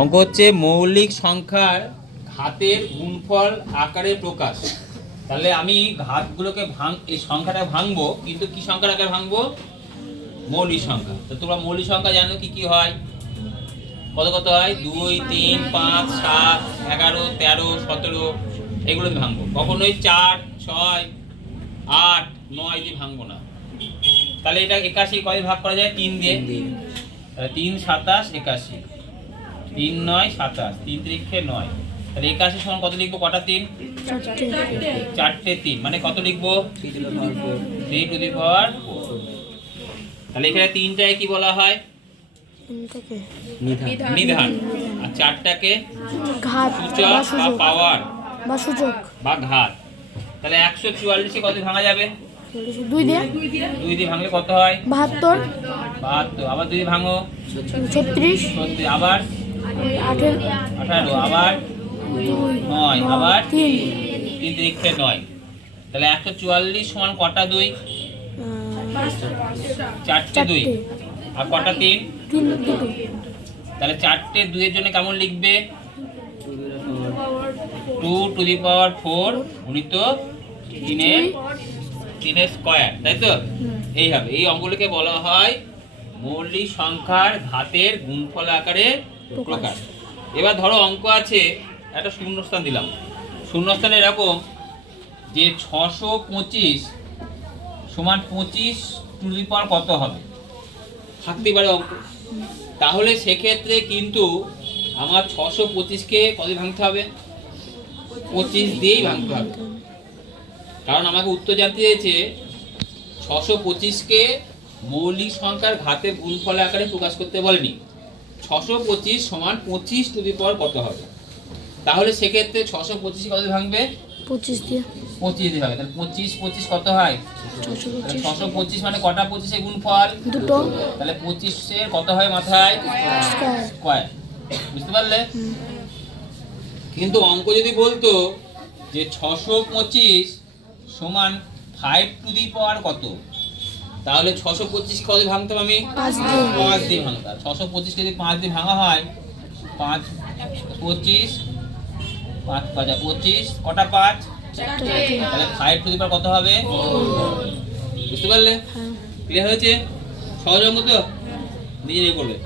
অঙ্ক হচ্ছে মৌলিক সংখ্যার ঘাতের গুণফল আকারে প্রকাশ। তাহলে আমি ঘাতগুলোকে এই সংখ্যাটা ভাঙবো, কিন্তু কি সংখ্যার আকারে ভাঙবো? মৌলিক সংখ্যা। তো তোমরা মৌলিক সংখ্যা জানো কি কি হয়? কত কত হয়? 2, 3, 5, 7, 11, 13, 17 এগুলো দিয়ে ভাঙবো। কখনোই 4, 6, 8, 9 দিয়ে ভাঙবো না। তাহলে এটা 81 কয় ভাগ করা যায়? 3 দিয়ে। 3, 27, 81, 3, 9, 27, 3 3 9। তাহলে 81 সমান কত লিখবো? কটা 3? চারটে 3। মানে কত লিখবো? 3 টু দি পাওয়ার 4। তাহলে এখানে 3টাকে কি বলা হয়? নিধান। আর 4টাকে ঘাত সূচক বা পাওয়ার বা সূচক বা ঘাত। তাহলে 144 কত ভাঙা যাবে? 2 দিয়ে। 2 দিয়ে ভাঙলে কত হয়? 72। 72। আবার 2 দিয়ে ভাঙো 36। 36। আবার 18। আবার 9। আবার 3। 3 3 9। তাহলে 144 সমান কটা 2? 4টে 2। আর কটা 3? 3 দুটো। তাহলে 4টে 2 এর জন্য কেমন লিখবে? 2 টু দি পাওয়ার 4 গুণিত 3 এর স্কয়ার, তাই তো? এইভাবে এই অঙ্কগুলোকে বলা হয় মৌলিক সংখ্যার ঘাতের গুণফল আকারে প্রকাশ। এবার ধরো অঙ্ক আছে, একটা শূন্যস্থান দিলাম। শূন্যস্থানে এরকম যে 625 সমান 25 টু দি পাওয়ার কত হবে? থাকতে পারে অঙ্ক। তাহলে সেক্ষেত্রে কিন্তু আমার 625কে কত ভাঙতে হবে? 25 দিয়েই ভাঙতে হবে। কারণ আমাকে উত্তর জানতে চেয়েছে 625কে মৌলিক সংখ্যার ঘাতের গুণফল আকারে প্রকাশ করতে বলেনি। 625 সমান 25 টু দি পাওয়ার কত হবে? তাহলে সেক্ষেত্রে 625 কত ভাঙবে? 25 দিয়ে। 25 দিয়ে ভাঙবে। তাহলে 25 25 কত হয়? 625 মানে কটা 25 এর গুণফল? দুটো। তাহলে 25 এর কত হয় মাথায়? স্কয়ার। বুঝতে পারলে? কিন্তু অঙ্ক যদি বলতো যে 625 সমান 5 টু দি পাওয়ার কত, তাহলে 625 কত ভাঙতে হবে? আমি 5 দিয়ে ভাঙতাম। 625 যদি 5 দিয়ে ভাঙা হয়, 5 25, 5 5 25, কটা 5? তাহলে 5 টু দি পাওয়ার কত হবে? বুঝতে পারলে? ক্লিয়ার হয়েছে? সহজ অঙ্ক তো, নিজে করবে।